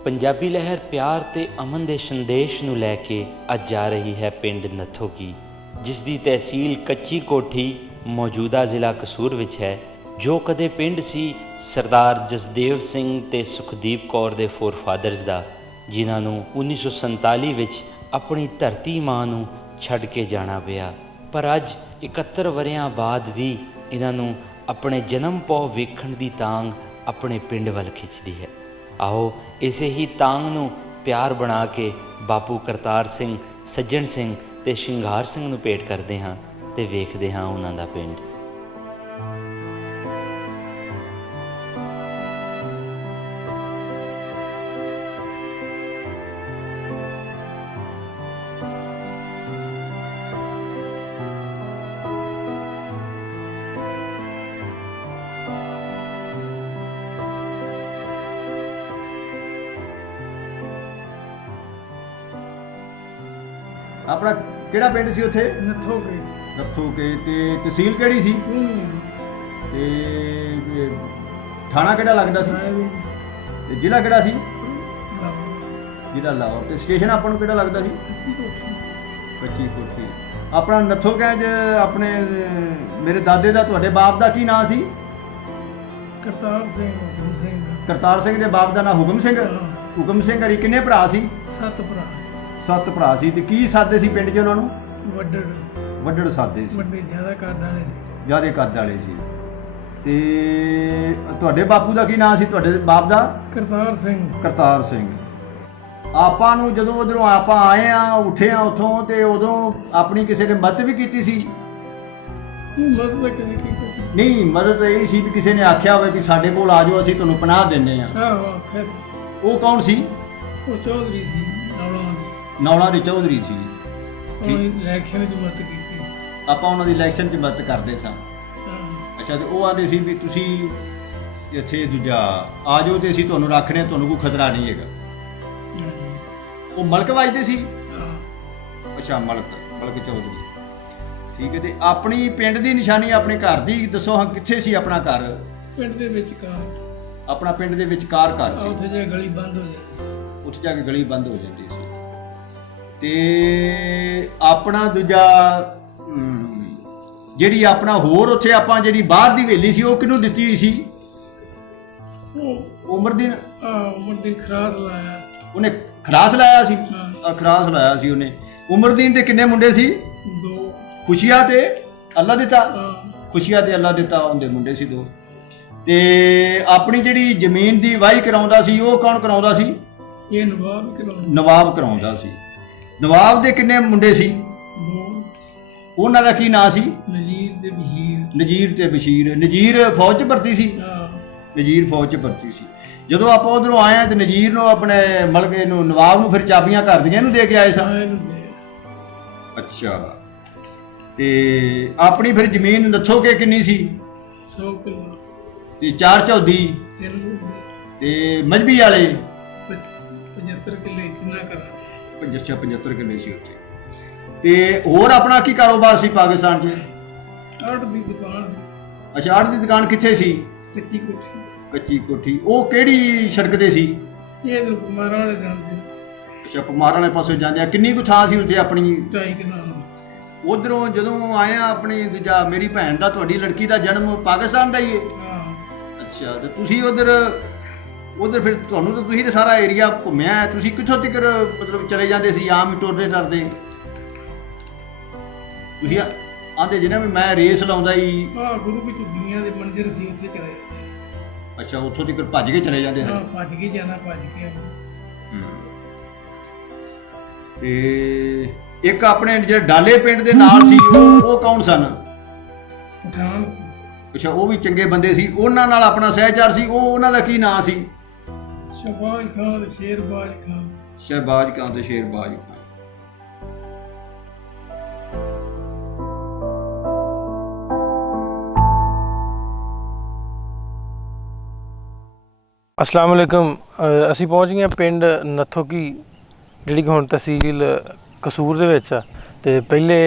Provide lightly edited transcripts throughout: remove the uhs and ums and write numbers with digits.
पंजाबी लहर प्यार ते अमन दे संदेश नूं लैके अज जा रही है पिंड नथोकी, जिस दी तहसील कच्ची कोठी मौजूदा ज़िला कसूर विच है, जो कदे पिंड सी सरदार जसदेव सिंह ते सुखदीप कौर दे फोरफादर्स दा, जिन्हां नूं 1947 विच अपनी धरती मां नूं छड्ड के जाना पिया। पर अज 71 वरियां बाद भी इन्हां नूं अपने जन्म पौ वेखण दी तांग अपने पिंड वल खिंचदी है। आओ इसे ही तांग नूं प्यार बना के बापू करतार सिंह, सज्जन सिंह ते शिंगार सिंह नूं भेंट करदे हां ते वेखदे हां उन्हां दा पिंड। अपना किहड़ा पिंड सी उत्थे? नथोके। नथोके। ते तहसील किहड़ी सी? ते थाना किहड़ा लगदा सी? ते जिला किहड़ा सी? जिला लाहौर। ते स्टेशन आपां नूं किहड़ा लगदा सी? कच्ची कोठी। अपना नथोके च अपने मेरे दादे दा तुहाडे बाप दा की नाम सी? करतार सिंह, हुकम सिंह। करतार सिंह दे बाप दा नाम हुकम सिंह। हुकम सिंह हरी किन्ने भरा सी? 7 भरा। 7 भरा सी। ते की सादे सी पिंड 'ਚ ਉਹਨਾਂ ਨੂੰ? ਵੱਡੜ। ਵੱਡੜ ਸਾਦੇ ਸੀ। ਵੱਡੇ ਜ਼ਿਆਦਾ ਕੱਦ ਵਾਲੇ ਸੀ। ਜ਼ਿਆਦਾ ਕੱਦ ਵਾਲੇ ਸੀ। ਤੇ ਤੁਹਾਡੇ ਬਾਪੂ ਦਾ ਕੀ ਨਾਮ ਸੀ? ਤੁਹਾਡੇ ਬਾਪ ਦਾ? ਕਰਤਾਰ ਸਿੰਘ। ਕਰਤਾਰ ਸਿੰਘ। ਆਪਾਂ ਨੂੰ ਜਦੋਂ ਉਧਰੋਂ ਆਪਾਂ ਆਏ ਆ, ਉੱਠੇ ਆ ਉੱਥੋਂ, ਤੇ ਉਦੋਂ ਆਪਣੀ ਕਿਸੇ ਨੇ ਮਦਦ ਵੀ ਕੀਤੀ ਸੀ? ਮਦਦ ਕਦੇ ਕੀ ਕੀਤੀ? ਨਹੀਂ, ਮਦਦ ਇਹ ਸੀ ਵੀ ਕਿਸੇ ਨੇ ਆਖਿਆ ਹੋਵੇ ਵੀ ਸਾਡੇ ਕੋਲ ਆ ਜਾਓ, ਅਸੀਂ ਤੁਹਾਨੂੰ ਪਨਾਹ ਦਿੰਦੇ ਆ। ਆਹੋ ਆਖਿਆ ਸੀ। ਉਹ ਕੌਣ ਸੀ? ਉਹ ਚੌਧਰੀ ਸੀ, ਨੌਲਾਂ ਦੀ। ਨੌਲਾਂ ਦੇ ਚੌਧਰੀ ਸੀ। ਉਹਨੇ ਇਲੈਕਸ਼ਨ 'ਚ ਮਦਦ ਕੀਤੀ। ਆਪਾਂ ਉਹਨਾਂ ਦੀ ਇਲੈਕਸ਼ਨ 'ਚ ਮਦਦ ਕਰਦੇ ਸਾਂ। ਅੱਛਾ। ਤੇ ਉਹ ਆਂਦੇ ਸੀ ਵੀ ਤੁਸੀਂ ਇੱਥੇ ਦੂਜਾ ਆ ਜਾਓ ਤੇ ਅਸੀਂ ਤੁਹਾਨੂੰ ਰੱਖਣੇ, ਤੁਹਾਨੂੰ ਕੋਈ ਖਤਰਾ ਨਹੀਂ ਹੈਗਾ। ਉਹ ਮਲਕ ਵੱਜਦੇ ਸੀ? ਅੱਛਾ, ਮਲਕ ਚੌਧਰੀ। ਠੀਕ ਹੈ। ਤੇ ਆਪਣੀ ਪਿੰਡ ਦੀ ਨਿਸ਼ਾਨੀ ਆਪਣੇ ਘਰ ਦੀ ਦੱਸੋ ਹਾਂ, ਕਿੱਥੇ ਸੀ ਆਪਣਾ ਘਰ? ਪਿੰਡ ਦੇ ਵਿੱਚ ਕਾਰ। ਆਪਣਾ ਪਿੰਡ ਦੇ ਵਿਚਕਾਰ ਘਰ ਸੀ। ਉੱਥੇ ਜਾ ਗਲੀ ਬੰਦ ਹੋ ਜਾਂਦੀ ਸੀ। ਉੱਥੇ ਜਾ ਕੇ ਗਲੀ ਬੰਦ ਹੋ ਜਾਂਦੀ ਸੀ। ਤੇ ਆਪਣਾ ਦੂਜਾ ਜਿਹੜੀ ਆਪਣਾ ਹੋਰ ਉੱਥੇ ਆਪਾਂ ਜਿਹੜੀ ਬਾਹਰ ਦੀ ਹਵੇਲੀ ਸੀ, ਉਹ ਕਿਹਨੂੰ ਦਿੱਤੀ ਹੋਈ ਸੀ? ਉਮਰਦੀਨ। ਉਮਰਦੀਨ ਖਰਾਸ ਲਾਇਆ। ਉਹਨੇ ਖਰਾਸ ਲਾਇਆ ਸੀ? ਹਾਂ। ਖਰਾਸ ਲਾਇਆ ਸੀ ਉਹਨੇ। ਉਮਰਦੀਨ ਦੇ ਕਿੰਨੇ ਮੁੰਡੇ ਸੀ? 2। ਖੁਸ਼ੀਆ ਤੇ ਅੱਲਾ ਦਿੱਤਾ। ਹਾਂ। ਖੁਸ਼ੀਆ ਤੇ ਅੱਲਾ ਦਿੱਤਾ ਉਹਦੇ ਮੁੰਡੇ ਸੀ 2। ਤੇ ਆਪਣੀ ਜਿਹੜੀ ਜ਼ਮੀਨ ਦੀ ਵਾਹੀ ਕਰਾਉਂਦਾ ਸੀ, ਉਹ ਕੌਣ ਕਰਾਉਂਦਾ ਸੀ? ਇਹ ਨਵਾਬ ਕਰਾਉਂਦਾ। ਨਵਾਬ ਕਰਾਉਂਦਾ ਸੀ। ਨਵਾਬ ਦੇ ਕਿੰਨੇ ਮੁੰਡੇ ਸੀ? 2। ਉਹਨਾਂ ਦਾ ਕੀ ਨਾਂ ਸੀ? ਨਜ਼ੀਰ ਤੇ ਬਸ਼ੀਰ। ਨਜ਼ੀਰ ਤੇ ਬਸ਼ੀਰ। ਨਜ਼ੀਰ ਫੌਜ 'ਚ ਭਰਤੀ ਸੀ? ਨਜ਼ੀਰ ਫੌਜ 'ਚ ਭਰਤੀ ਸੀ। ਜਦੋਂ ਆਪਾਂ ਉਧਰੋਂ ਆਏ ਆ ਤੇ ਨਜ਼ੀਰ ਨੂੰ ਆਪਣੇ ਮਲਕੇ ਨੂੰ, ਨਵਾਬ ਨੂੰ ਫਿਰ ਚਾਬੀਆਂ ਘਰ ਦੀਆਂ ਇਹਨੂੰ ਦੇ ਕੇ ਆਏ ਸਾਂ। ਅੱਛਾ। ਤੇ ਆਪਣੀ ਫਿਰ ਜ਼ਮੀਨ ਨਥੋਕੇ ਕਿੰਨੀ ਸੀ? 100 ਕਿੱਲਾ। ਤੇ 4 ਚੌਦੀ 3 ਤੇ ਮਜਬੀ ਵਾਲੇ 75 ਕਿੱਲੇ। ਕਿੰਨਾ ਕਰਾਂ? 75 ਕਿੱਲੇ ਸੀ ਉੱਥੇ। ਤੇ ਹੋਰ ਆਪਣਾ ਕੀ ਕਾਰੋਬਾਰ ਸੀ ਪਾਕਿਸਤਾਨ 'ਚ? ਆਰਟ ਦੀ ਦੁਕਾਨ। ਅੱਛਾ। ਆਰਟ ਦੀ ਦੁਕਾਨ ਕਿੱਥੇ ਸੀ? ਕੱਚੀ ਕੋਠੀ। ਕੱਚੀ ਕੋਠੀ। ਉਹ ਕਿਹੜੀ ਸੜਕ ਤੇ ਸੀ? ਇਹ ਪਮਾਰਾਂ ਵਾਲੇ ਜਾਂਦੇ। ਅੱਛਾ, ਪਮਾਰਾਂ ਵਾਲੇ ਪਾਸੇ ਜਾਂਦੇ ਆ। ਕਿੰਨੀ ਕੁ ਥਾਂ ਸੀ ਉੱਥੇ ਆਪਣੀ? 2.5 ਕਿੱਲਾ। ਉਧਰੋਂ ਜਦੋਂ ਆਇਆ ਆਪਣੀ ਦੂਜਾ ਮੇਰੀ ਭੈਣ ਦਾ, ਤੁਹਾਡੀ ਲੜਕੀ ਦਾ ਜਨਮ ਪਾਕਿਸਤਾਨ ਦਾ ਹੀ ਹੈ? ਅੱਛਾ। ਤੇ ਤੁਸੀਂ ਉਧਰ ਫਿਰ ਤੁਹਾਨੂੰ ਤਾਂ ਤੁਸੀਂ ਤਾਂ ਸਾਰਾ ਏਰੀਆ ਘੁੰਮਿਆ, ਤੁਸੀਂ ਕਿੱਥੋਂ ਤੱਕ ਮਤਲਬ ਚਲੇ ਜਾਂਦੇ ਸੀ ਆਮ ਹੀ ਟੁਰਦੇ ਟਰਦੇ? ਤੁਸੀਂ ਆਂਦੇ ਜਿਹਨਾਂ ਵੀ ਮੈਂ ਰੇਸ ਲਾਉਂਦਾ ਹੀ। ਗੁਰੂ ਕੀ ਝੁੱਗੀਆਂ ਦੇ ਮੰਜ਼ਰ ਸੀ, ਉੱਥੇ ਚਲੇ ਜਾਂਦੇ। ਅੱਛਾ, ਉੱਥੋਂ ਤੱਕ ਭੱਜ ਕੇ ਚਲੇ ਜਾਂਦੇ ਹਨ? ਭੱਜ ਕੇ ਜਾਣਾ, ਭੱਜ ਕੇ। ਤੇ ਇੱਕ ਆਪਣੇ ਜਿਹੜੇ ਡਾਲੇ ਪਿੰਡ ਦੇ ਨਾਲ ਸੀ, ਉਹ ਕੌਣ ਸਨ? ਪਠਾਨ ਸੀ। ਅੱਛਾ, ਉਹ ਵੀ ਚੰਗੇ ਬੰਦੇ ਸੀ। ਉਹਨਾਂ ਨਾਲ ਆਪਣਾ ਸਹਿਚਾਰ ਸੀ। ਉਹਨਾਂ ਦਾ ਕੀ ਨਾਂ ਸੀ? ਸ਼ਹਿਬਾਜ਼ ਖਾਨ ਤੇ ਸ਼ੇਰਬਾਜ਼ ਖਾਨ। ਸ਼ਹਿਬਾਜ਼ ਖਾਨ ਤੇ ਸ਼ੇਰਬਾਜ਼ ਖਾਨ। अस्सलाम वालेकुम। ਅਸੀਂ ਪਹੁੰਚ ਗਏ ਪਿੰਡ ਨਥੋਕੀ, ਜਿਹੜੀ ਕਿ ਹੁਣ ਤਹਿਸੀਲ ਕਸੂਰ ਦੇ ਵਿੱਚ ਆ। ਤੇ ਪਹਿਲੇ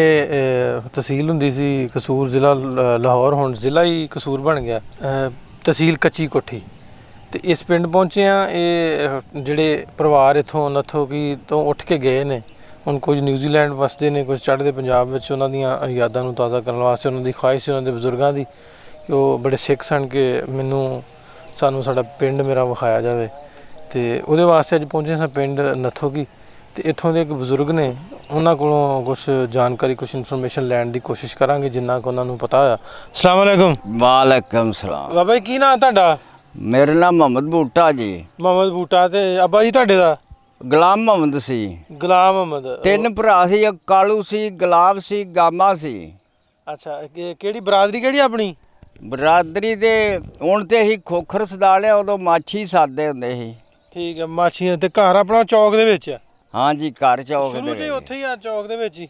ਤਹਿਸੀਲ ਹੁੰਦੀ ਸੀ ਕਸੂਰ, ਜ਼ਿਲ੍ਹਾ ਲਾਹੌਰ, ਹੁਣ ਜ਼ਿਲ੍ਹਾ ਹੀ ਕਸੂਰ ਬਣ ਗਿਆ। ਤਹਿਸੀਲ ਕੱਚੀ ਕੋਠੀ। ਤੇ ਇਸ ਪਿੰਡ ਪਹੁੰਚੇ ਆ। ਇਹ ਜਿਹੜੇ ਪਰਿਵਾਰ ਇੱਥੋਂ ਨੱਥੋ ਕੀ ਤੋਂ ਉੱਠ ਕੇ ਗਏ ਨੇ, ਹੁਣ ਕੁਝ ਨਿਊਜ਼ੀਲੈਂਡ ਵਸਦੇ ਨੇ, ਕੁਝ ਚੜ੍ਹਦੇ ਪੰਜਾਬ ਵਿੱਚ। ਉਹਨਾਂ ਦੀਆਂ ਯਾਦਾਂ ਨੂੰ ਤਾਜ਼ਾ ਕਰਨ ਵਾਸਤੇ ਉਹਨਾਂ ਦੀ ਖੁਆਇਸ਼ ਸੀ ਉਹਨਾਂ ਦੇ ਬਜ਼ੁਰਗਾਂ ਦੀ ਕਿ ਉਹ ਬੜੇ ਸਿੱਖ ਸਨ ਕਿ ਸਾਨੂੰ ਸਾਡਾ ਪਿੰਡ ਮੇਰਾ ਵਿਖਾਇਆ ਜਾਵੇ, ਤੇ ਉਹਦੇ ਵਾਸਤੇ ਅੱਜ ਪਹੁੰਚੇ ਸਾਂ ਪਿੰਡ ਨੱਥੋ ਕੀ। ਤੇ ਇੱਥੋਂ ਦੇ ਇੱਕ ਬਜ਼ੁਰਗ ਨੇ, ਉਹਨਾਂ ਕੋਲੋਂ ਕੁਝ ਜਾਣਕਾਰੀ, ਕੁਝ ਇਨਫੋਰਮੇਸ਼ਨ ਲੈਣ ਦੀ ਕੋਸ਼ਿਸ਼ ਕਰਾਂਗੇ ਜਿੰਨਾ ਕੁ ਉਹਨਾਂ ਨੂੰ ਪਤਾ ਆ। ਅਸਲਾਮ ਵਾਲੇਕੁਮ। ਵਾਲੇਕਮ ਸਲਾਮ। ਬਾਬਾ ਜੀ ਕੀ ਨਾਂ ਤੁਹਾਡਾ? ਮੇਰਾ ਨਾਮ ਮੁਹੰਮਦ ਬੂਟਾ ਜੀ। ਮੁਹੰਮਦ ਬੂਟਾ। ਤੇ ਅੱਬਾ ਜੀ ਤੁਹਾਡੇ ਦਾ? ਗੁਲਾਮ ਮੁਹੰਮਦ ਸੀ। ਗੁਲਾਮ ਮੁਹੰਮਦ। ਤਿੰਨ ਭਰਾ ਸੀ, ਇੱਕ ਕਾਲੂ ਸੀ, ਗੁਲਾਬ ਸੀ, ਗਾਮਾ ਸੀ। ਅੱਛਾ, ਕਿਹੜੀ ਬਰਾਦਰੀ ਕਿਹੜੀ ਆਪਣੀ? ਬਰਾਦਰੀ ਦੇ ਹੁਣ ਤੇ ਅਸੀਂ ਖੋਖਰ ਸਦਾਲਿਆ, ਉਦੋਂ ਮਾਛੀ ਸਾਦੇ ਹੁੰਦੇ ਸੀ। ਠੀਕ ਹੈ, ਮਾਛੀਆਂ। ਤੇ ਘਰ ਆਪਣਾ ਚੌਕ ਦੇ ਵਿੱਚ ਆ? ਹਾਂਜੀ, ਘਰ ਚੌਕ ਸ਼ੁਰੂ ਦੇ ਤੋਂ ਉੱਥੇ ਹੀ ਆ, ਚੌਕ ਦੇ ਵਿੱਚ ਹੀ?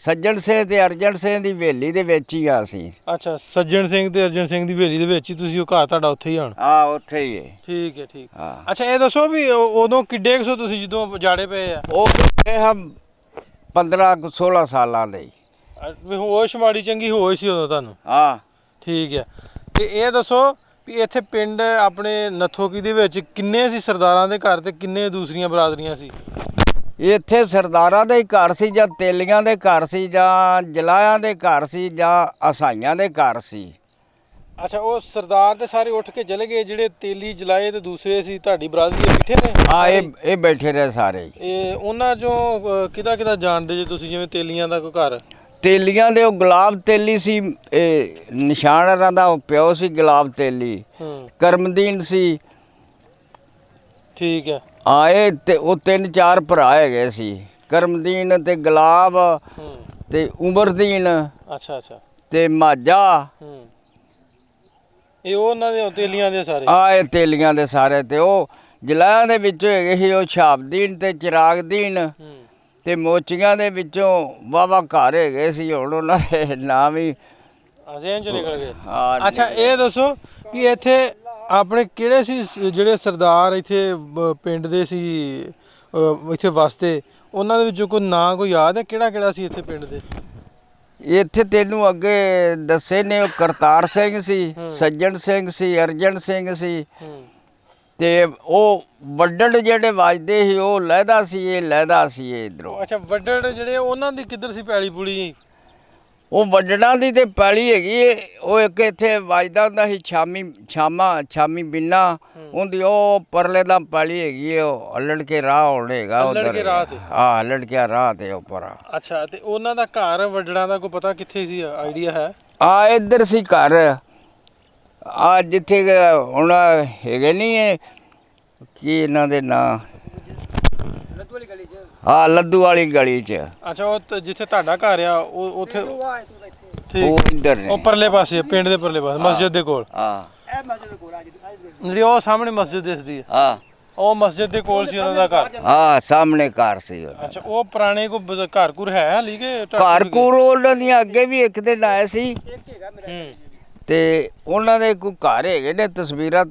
ਸੱਜਣ ਸਿੰਘ ਤੇ ਅਰਜਨ ਸਿੰਘ ਦੀ ਹਵੇਲੀ ਦੇ ਵਿੱਚ ਹੀ ਆ ਸੀ। ਅੱਛਾ, ਸੱਜਣ ਸਿੰਘ ਤੇ ਅਰਜਨ ਸਿੰਘ ਦੀ ਹਵੇਲੀ ਦੇ ਵਿੱਚ ਹੀ ਤੁਸੀਂ, ਉਹ ਘਰ ਤੁਹਾਡਾ ਉੱਥੇ ਹੀ ਆਣ? ਉੱਥੇ ਹੀ ਹੈ। ਠੀਕ ਹੈ, ਠੀਕ। ਹਾਂ। ਅੱਛਾ, ਇਹ ਦੱਸੋ ਵੀ ਉਦੋਂ ਕਿੱਡੇ ਕੁ ਸੋ ਤੁਸੀਂ ਜਦੋਂ ਜਾੜੇ ਪਏ ਆ? ਉਹ ਹਮ 15-16 ਸਾਲਾਂ ਦੇ। ਵੀ ਹੋਸ਼ ਮਾੜੀ ਚੰਗੀ ਹੋਸ਼ ਸੀ ਉਦੋਂ ਤੁਹਾਨੂੰ? ਹਾਂ। ਠੀਕ ਹੈ। ਤੇ ਇਹ ਦੱਸੋ ਵੀ ਇੱਥੇ ਪਿੰਡ ਆਪਣੇ ਨੱਥੋ ਕੀ ਦੇ ਵਿੱਚ ਕਿੰਨੇ ਸੀ ਸਰਦਾਰਾਂ ਦੇ ਘਰ ਤੇ ਕਿੰਨੇ ਦੂਸਰੀਆਂ ਬਰਾਦਰੀਆਂ ਸੀ? ਇੱਥੇ ਸਰਦਾਰਾਂ ਦੇ ਘਰ ਸੀ, ਜਾਂ ਤੇਲੀਆਂ ਦੇ ਘਰ ਸੀ, ਜਾਂ ਜਲਾਇਆਂ ਦੇ ਘਰ ਸੀ, ਜਾਂ ਅਸਾਈਆਂ ਦੇ ਘਰ ਸੀ। ਅੱਛਾ, ਉਹ ਸਰਦਾਰ ਤੇ ਸਾਰੇ ਉੱਠ ਕੇ ਚਲੇ ਗਏ, ਜਿਹੜੇ ਤੇਲੀ ਜਲਾਏ ਤੇ ਦੂਸਰੇ ਸੀ ਤੁਹਾਡੀ ਬਰਾਦਰੀ ਦੇ ਬੈਠੇ ਨੇ? ਇਹ ਬੈਠੇ ਰਹੇ ਸਾਰੇ। ਇਹ ਉਹਨਾਂ ਚੋਂ ਕਿਹਦਾ ਜਾਣਦੇ ਜੇ ਤੁਸੀਂ, ਜਿਵੇਂ ਤੇਲੀਆਂ ਦਾ ਕੋਈ ਘਰ? ਤੇਲੀਆਂ ਦੇ ਉਹ ਗੁਲਾਬ ਤੇਲੀ ਸੀ, ਇਹ ਨਿਸ਼ਾਨਰਾਂ ਦਾ ਉਹ ਪਿਓ ਸੀ ਗੁਲਾਬ ਤੇਲੀ। ਕਰਮਦੀਨ ਸੀ। ਠੀਕ ਹੈ। ਇਹ ਤੇ ਉਹ 3-4 ਭਰਾ ਹੈਗੇ ਸੀ, ਕਰਮਦੀਨ ਤੇ ਗੁਲਾਬ ਤੇ ਉਮਰਦੀਨ। ਅੱਛਾ ਅੱਛਾ। ਤੇ ਮਾਝਾ। ਇਹ ਉਹਨਾਂ ਦੇ ਤੇਲੀਆਂ ਦੇ ਸਾਰੇ? ਇਹ ਤੇਲੀਆਂ ਦੇ ਸਾਰੇ। ਤੇ ਉਹ ਜਲਾਇਆਂ ਦੇ ਵਿੱਚੋਂ ਹੈਗੇ ਸੀ ਉਹ ਸ਼ਾਬਦੀਨ ਤੇ ਚਿਰਾਗਦੀਨ। ਤੇ ਮੋਚੀਆਂ ਦੇ ਵਿੱਚੋਂ ਵਾਵਾ ਘਰ ਹੈਗੇ ਸੀ, ਹੁਣ ਉਹਨਾਂ ਦੇ ਨਾਮ ਹੀ ਅਜੇ ਇੰਜ ਨਿਕਲ ਗਏ। ਅੱਛਾ, ਇਹ ਦੱਸੋ ਵੀ ਇੱਥੇ ਆਪਣੇ ਕਿਹੜੇ ਸੀ ਜਿਹੜੇ ਸਰਦਾਰ ਇੱਥੇ ਪਿੰਡ ਦੇ ਸੀ, ਇੱਥੇ ਵਸਦੇ, ਉਹਨਾਂ ਦੇ ਵਿੱਚੋਂ ਕੋਈ ਨਾਂ ਕੋਈ ਯਾਦ ਹੈ? ਕਿਹੜਾ ਸੀ ਇੱਥੇ ਪਿੰਡ ਦੇ? ਇੱਥੇ ਤੈਨੂੰ ਅੱਗੇ ਦੱਸੇ ਨੇ, ਉਹ ਕਰਤਾਰ ਸਿੰਘ ਸੀ, ਸੱਜਣ ਸਿੰਘ ਸੀ, ਅਰਜਨ ਸਿੰਘ ਸੀ। ਤੇ ਉਹ ਵੱਡੜ ਜਿਹੜੇ ਵੱਜਦੇ ਸੀ, ਉਹ ਲਹਿਦਾ ਸੀ, ਇਹ ਲਹਿਦਾ ਸੀ ਇਹ ਇਧਰੋਂ। ਅੱਛਾ, ਵੱਡੜ ਜਿਹੜੇ ਉਹਨਾਂ ਦੀ ਕਿੱਧਰ ਸੀ ਪੈਲੀ ਪੂਲੀ? ਉਹ ਵੱਡੜਾਂ ਦੀ ਤੇ ਪੈਲੀ ਹੈਗੀ, ਉਹ ਇੱਕ ਇੱਥੇ ਵੱਜਦਾ ਹੁੰਦਾ ਸੀ ਛਾਮੀ ਬਿੰਨਾ ਹੁੰਦੀ, ਉਹ ਪਰਲੇ ਦਾ ਪੈਲੀ ਹੈਗੀ, ਉਹ ਅੱਲੜ ਕੇ ਰਾਹ ਹੋਣੇਗਾ ਉਧਰ। ਅੱਲੜ ਕੇ ਰਾਹ ਤੇ ਉੱਪਰ। ਅੱਛਾ, ਤੇ ਉਹਨਾਂ ਦਾ ਘਰ ਵੱਡੜਾਂ ਦਾ ਕੋਈ ਪਤਾ ਕਿੱਥੇ ਸੀ, ਆਈਡੀਆ ਹੈ? ਇੱਧਰ ਸੀ ਘਰ। ਜਿੱਥੇ ਹੁਣ ਹੈਗੇ ਨਹੀਂ ਇਹ ਕੀ ਇਹਨਾਂ ਦੇ ਨਾਂ, ਲੱਦੂ ਵਾਲੀ ਗਲੀ 'ਚ। ਅੱਛਾ, ਉਹ ਜਿੱਥੇ ਤੁਹਾਡਾ ਘਰ ਆ ਉਹ ਉੱਥੇ? ਉਹ ਇੱਧਰ ਨੇ, ਉਹ ਪਰਲੇ ਪਾਸੇ, ਪਿੰਡ ਦੇ ਪਰਲੇ ਪਾਸੇ, ਮਸਜਿਦ ਦੇ ਕੋਲ। ਜਿਹੜੀ ਉਹ ਸਾਹਮਣੇ ਮਸਜਿਦ ਦਿਸਦੀ ਹੈ, ਉਹ ਮਸਜਿਦ ਦੇ ਕੋਲ ਸੀ ਉਹਨਾਂ ਦਾ ਘਰ? ਸਾਹਮਣੇ ਘਰ ਸੀ। ਅੱਛਾ, ਉਹ ਪੁਰਾਣੇ ਕੋ ਘਰ ਘੁਰ ਹੈ ਹਾਲੀ ਕਿ? ਘਰ ਘੁਰ ਉਹਨਾਂ ਦੀਆਂ ਅੱਗੇ ਵੀ ਇੱਕ ਦਿਨ ਆਏ ਸੀ, ਤੇ ਉਹਨਾਂ ਦੇ ਕੋਈ ਘਰ ਹੈਗੇ ਨੇ, ਤਸਵੀਰਾਂ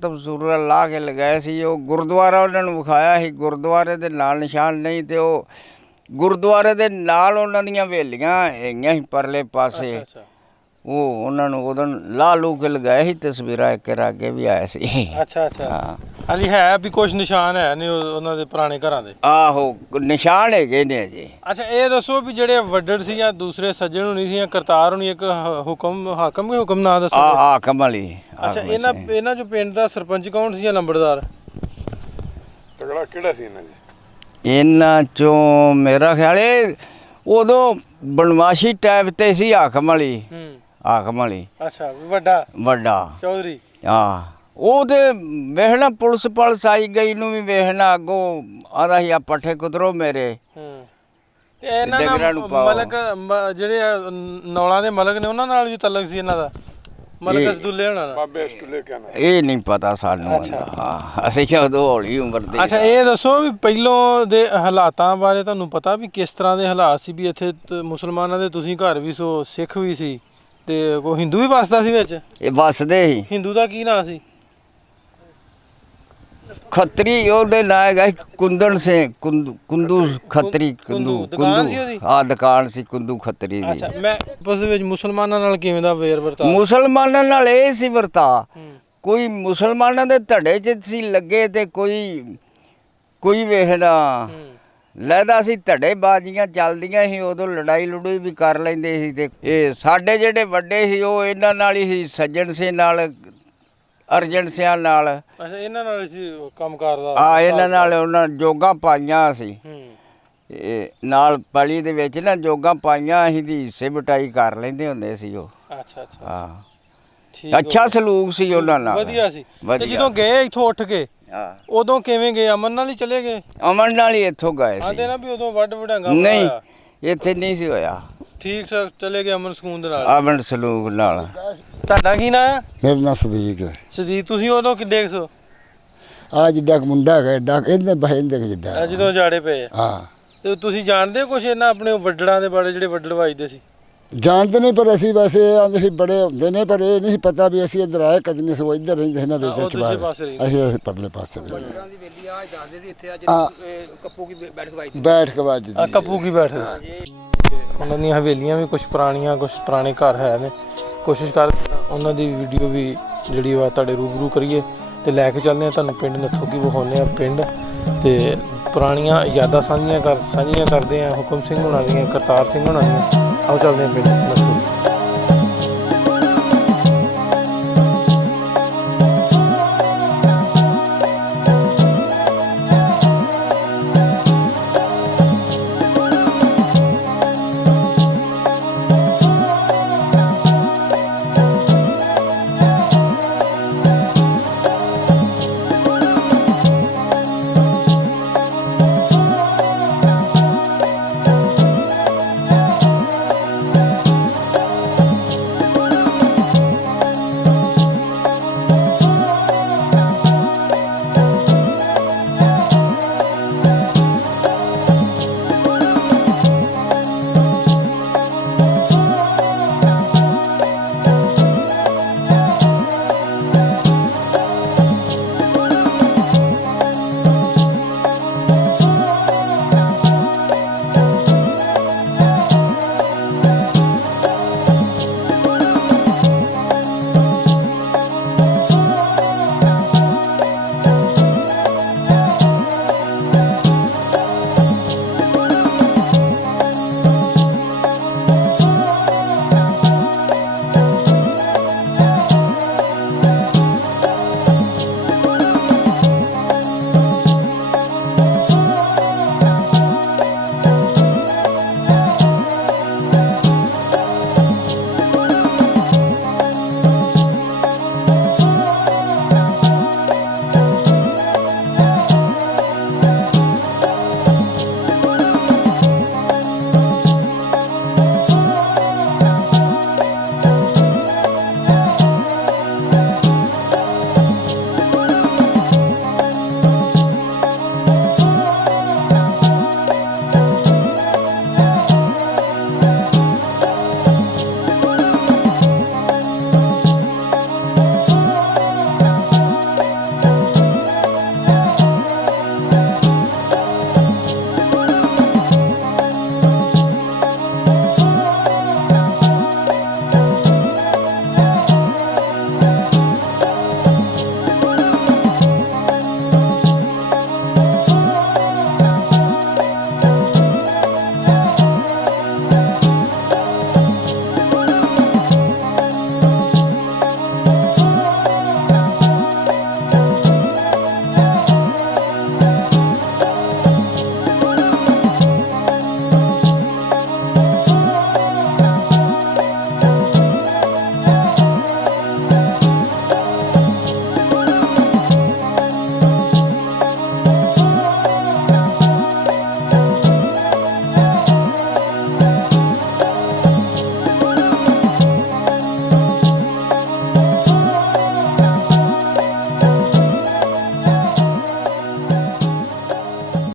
ਲਾ ਕੇ ਲਗਾਏ ਸੀ। ਉਹ ਗੁਰਦੁਆਰਾ ਉਹਨਾਂ ਨੂੰ ਵਿਖਾਇਆ ਸੀ, ਗੁਰਦੁਆਰੇ ਦੇ ਨਾਲ ਨਿਸ਼ਾਨ ਨਹੀਂ, ਤੇ ਉਹ ਗੁਰਦੁਆਰੇ ਦੇ ਨਾਲ ਉਹਨਾਂ ਦੀਆਂ ਹਵੇਲੀਆਂ ਹੈਗੀਆਂ ਸੀ ਪਰਲੇ ਪਾਸੇ। ਉਹ ਉਹਨਾਂ ਨੂੰ ਉਦੋਂ ਲਾ ਲੂ ਕੇ ਲਗਾਏ ਸੀ ਤਸਵੀਰਾਂ, ਇੱਕ ਅੱਗੇ ਵੀ ਆਏ ਸੀ। ਅੱਛਾ ਅੱਛਾ। ਹਾਲੀ ਹੈ ਵੀ ਕੁਛ ਨਿਸ਼ਾਨ ਹੈ ਨੇ ਉਹਨਾਂ ਦੇ ਪੁਰਾਣੇ ਘਰਾਂ ਦੇ? ਆਹੋ, ਨਿਸ਼ਾਨ ਹੈਗੇ ਨੇ ਜੀ। ਅੱਛਾ, ਇਹ ਦੱਸੋ ਵੀ ਜਿਹੜੇ ਵੱਡੜ ਸੀ ਜਾਂ ਦੂਸਰੇ ਸੱਜਣ ਹੋਣੀ ਸੀ ਜਾਂ ਕਰਤਾਰ ਹੋਣੀ, ਇੱਕ ਹਾਕਮ ਨਾਂ ਦੱਸੋ? ਹਾਕਮ ਵਾਲੀ। ਅੱਛਾ, ਇਹਨਾਂ ਚੋਂ ਪਿੰਡ ਦਾ ਸਰਪੰਚ ਕੌਣ ਸੀ ਜਾਂ ਲੰਬੜਦਾਰ? ਤਗੜਾ ਕਿਹੜਾ ਸੀ ਇਹਨਾਂ ਦੇ? ਇਹਨਾਂ ਚੋਂ ਮੇਰਾ ਖਿਆਲ ਉਦੋਂ ਬਨਵਾਸੀ ਟਾਈਪ ਤੇ ਸੀ ਹਾਕਮ ਵਾਲੀ। ਹਾਕਮ ਵਾਲੀ। ਅੱਛਾ, ਵੱਡਾ ਚੌਧਰੀ। ਉਹ ਤੇ ਵੇਖਣਾ ਪੁਲਿਸ ਪਲਸ ਆਈ ਗਈ ਨੂੰ ਵੀ ਵੇਖਣਾ, ਅੱਗੋਂ ਆਦਾ ਸੀ ਆ ਪੱਠੇ ਕੁਤਰੋ ਮੇਰੇ। ਤੇ ਇਹਨਾਂ ਨਾਲ ਮਲਕ ਜਿਹੜੇ ਨੌਲਾਂ ਦੇ ਮਲਕ ਨੇ, ਉਹਨਾਂ ਨਾਲ ਵੀ ਤਲਕ ਸੀ ਇਹਨਾਂ ਦਾ? ਮਲਕ ਅਸਦੁੱਲੇ ਹੋਣਾ ਦਾ? ਬਾਬੇ ਅਸਦੁੱਲੇ ਕਹਿੰਦਾ, ਇਹ ਨਹੀਂ ਪਤਾ ਸਾਨੂੰ। ਅਸੀਂ ਉਦੋਂ ਹੌਲੀ ਉਮਰ ਦੇ। ਅੱਛਾ, ਇਹ ਦੱਸੋ ਵੀ ਪਹਿਲੋਂ ਦੇ ਹਾਲਾਤਾਂ ਬਾਰੇ ਤੁਹਾਨੂੰ ਪਤਾ ਵੀ ਕਿਸ ਤਰ੍ਹਾਂ ਦੇ ਹਾਲਾਤ ਸੀ? ਵੀ ਇੱਥੇ ਮੁਸਲਮਾਨਾਂ ਦੇ ਤੁਸੀਂ ਘਰ ਵੀ ਸੋ, ਸਿੱਖ ਵੀ ਸੀ, ਤੇ ਕੋਈ ਹਿੰਦੂ ਵੀ ਵਸਦਾ ਸੀ ਵਿੱਚ? ਇਹ ਵਸਦੇ ਸੀ। ਹਿੰਦੂ ਦਾ ਕੀ ਨਾਂ ਸੀ? ਖੱਤਰੀ ਉਹਦੇ ਨਾਂ ਹੈਗਾ ਕੁੰਦਨ ਸਿੰਘ, ਕੁੰਦੂ ਖੱਤਰੀ। ਦੁਕਾਨ ਸੀ ਕੁੰਦੂ ਖੱਤਰੀ ਦੀ। ਅੱਛਾ, ਮੈਂ ਉਸ ਵਿੱਚ ਮੁਸਲਮਾਨਾਂ ਨਾਲ ਕਿਵੇਂ ਦਾ ਵਰਤਾ? ਮੁਸਲਮਾਨਾਂ ਨਾਲ ਇਹ ਸੀ ਵਰਤਾ, ਕੋਈ ਮੁਸਲਮਾਨਾਂ ਦੇ ਧੜੇ 'ਚ ਸੀ ਲੱਗੇ ਤੇ ਕੋਈ ਵੇਖਦਾ ਲੈਦਾ ਸੀ ਧੜੇ ਬਾਜ਼ੀਆਂ ਚੱਲਦੀਆਂ ਸੀ ਉਦੋਂ ਲੜਾਈ ਲੜੂਈ ਵੀ ਕਰ ਲੈਂਦੇ ਸੀ ਤੇ ਇਹ ਸਾਡੇ ਜਿਹੜੇ ਵੱਡੇ ਸੀ ਉਹ ਇਹਨਾਂ ਨਾਲ ਹੀ ਸੀ ਸੱਜਣ ਸਿੰਘ ਨਾਲ ਅਰਜਨ ਸਿੰਘ ਨਾਲ ਅੱਛਾ ਇਹਨਾਂ ਨਾਲ ਸੀ ਕੰਮ ਕਰਦਾ ਆ ਇਹਨਾਂ ਨਾਲ ਉਹਨਾਂ ਜੋਗਾਂ ਪਾਈਆਂ ਸੀ ਹੂੰ ਇਹ ਨਾਲ ਪਲੀ ਦੇ ਵਿੱਚ ਨਾ ਜੋਗਾਂ ਪਾਈਆਂ ਅਸੀਂ ਦੀ ਹਿੱਸੇ ਵਟਾਈ ਕਰ ਲੈਂਦੇ ਹੁੰਦੇ ਸੀ ਉਹ ਅੱਛਾ ਅੱਛਾ ਹਾਂ ਠੀਕ ਅੱਛਾ ਸਲੂਕ ਸੀ ਉਹਨਾਂ ਨਾਲ ਵਧੀਆ ਸੀ ਤੇ ਵਧੀਆ। ਜਦੋਂ ਗਏ ਇੱਥੋਂ ਉੱਠ ਕੇ ਹਾਂ ਉਦੋਂ ਕਿਵੇਂ ਗਏ ਅਮਨ ਨਾਲ ਹੀ ਚਲੇ ਗਏ ਅਮਨ ਨਾਲ ਹੀ ਇੱਥੋਂ ਗਏ ਸੀ ਆਂਦੇ ਨਾ ਵੀ ਉਦੋਂ ਵੱਡ ਵਡਾਂਗਾ ਨਹੀਂ ਇੱਥੇ ਨਹੀਂ ਸੀ ਹੋਇਆ ਠੀਕ ਠਾਕ ਚਲੇ ਗਏ ਅਮਨ ਸਕੂਨ ਦੇ ਨਾਲ ਅਮਨ ਸਲੂਕ ਨਾਲ ਤੁਹਾਡਾ ਕੀ ਨਾਂ ਹੈ ਮੇਰਾ ਨਾਮ ਸਦੀਕ ਹੈ। ਸਦੀਕ ਤੁਸੀਂ ਉਦੋਂ ਕਿੱਡੇ ਸੋ ਆ ਜਿੱਡਾ ਕੁ ਮੁੰਡਾ ਹੈਗਾ ਏਡਾ ਇਹਦੇ ਬਹਿੰਦੇ ਜਿੱਡਾ ਜਦੋਂ ਜਾੜੇ ਪਏ ਆ। ਹਾਂ ਤੇ ਤੁਸੀਂ ਜਾਣਦੇ ਹੋ ਕੁਛ ਇਹਨਾਂ ਆਪਣੇ ਵੱਡੜਾਂ ਦੇ ਬਾਰੇ ਜਿਹੜੇ ਵੱਡੜ ਵੱਜਦੇ ਸੀ ਜਾਣਦੇ ਨਹੀਂ ਪਰ ਅਸੀਂ ਵੈਸੇ ਆਂਦੇ ਸੀ ਬੜੇ ਹੁੰਦੇ ਨੇ ਪਰ ਇਹ ਨਹੀਂ ਪਤਾ ਵੀ ਅਸੀਂ ਇੱਧਰ ਆਏ ਕਦੀ ਨਹੀਂ ਸੋ ਇੱਧਰ ਰਹਿੰਦੇ ਸੀ ਨਾ ਉਹ ਵੇਚੇ ਦੂਜੇ ਚਬਾਰ ਪਾਸੇ ਰਹਿੰਦੇ। ਅਸੀਂ ਪਰਲੇ ਪਾਸੇ ਰਹਿੰਦੇ ਬੈਠ ਕੇ ਵੱਜਦੀ ਆ ਕੱਪੂ ਕੀ ਬੈਠੇ ਉਹਨਾਂ ਦੀਆਂ ਹਵੇਲੀਆਂ ਵੀ ਕੁਝ ਪੁਰਾਣੀਆਂ ਕੁਝ ਪੁਰਾਣੇ ਘਰ ਹੈ ਨੇ ਕੋਸ਼ਿਸ਼ ਕਰ ਉਹਨਾਂ ਦੀ ਵੀਡੀਓ ਵੀ ਜਿਹੜੀ ਵਾ ਤੁਹਾਡੇ ਰੂਬਰੂ ਕਰੀਏ ਤੇ ਲੈ ਕੇ ਚੱਲਦੇ ਆ ਤੁਹਾਨੂੰ ਪਿੰਡ ਨੱਥੋਕੀ ਵਿਖਾਉਂਦੇ ਆ ਪਿੰਡ ਤੇ ਪੁਰਾਣੀਆਂ ਯਾਦਾਂ ਸਾਂਝੀਆਂ ਕਰਦੇ ਆ ਹੁਕਮ ਸਿੰਘ ਹੁਣਾਂ ਦੀਆਂ ਕਰਤਾਰ ਸਿੰਘ ਹੁਣਾਂ ਦੀਆਂ ਆਓ ਚੱਲਦੇ ਆ ਪਿੰਡ ਨੱਥੋਕੀ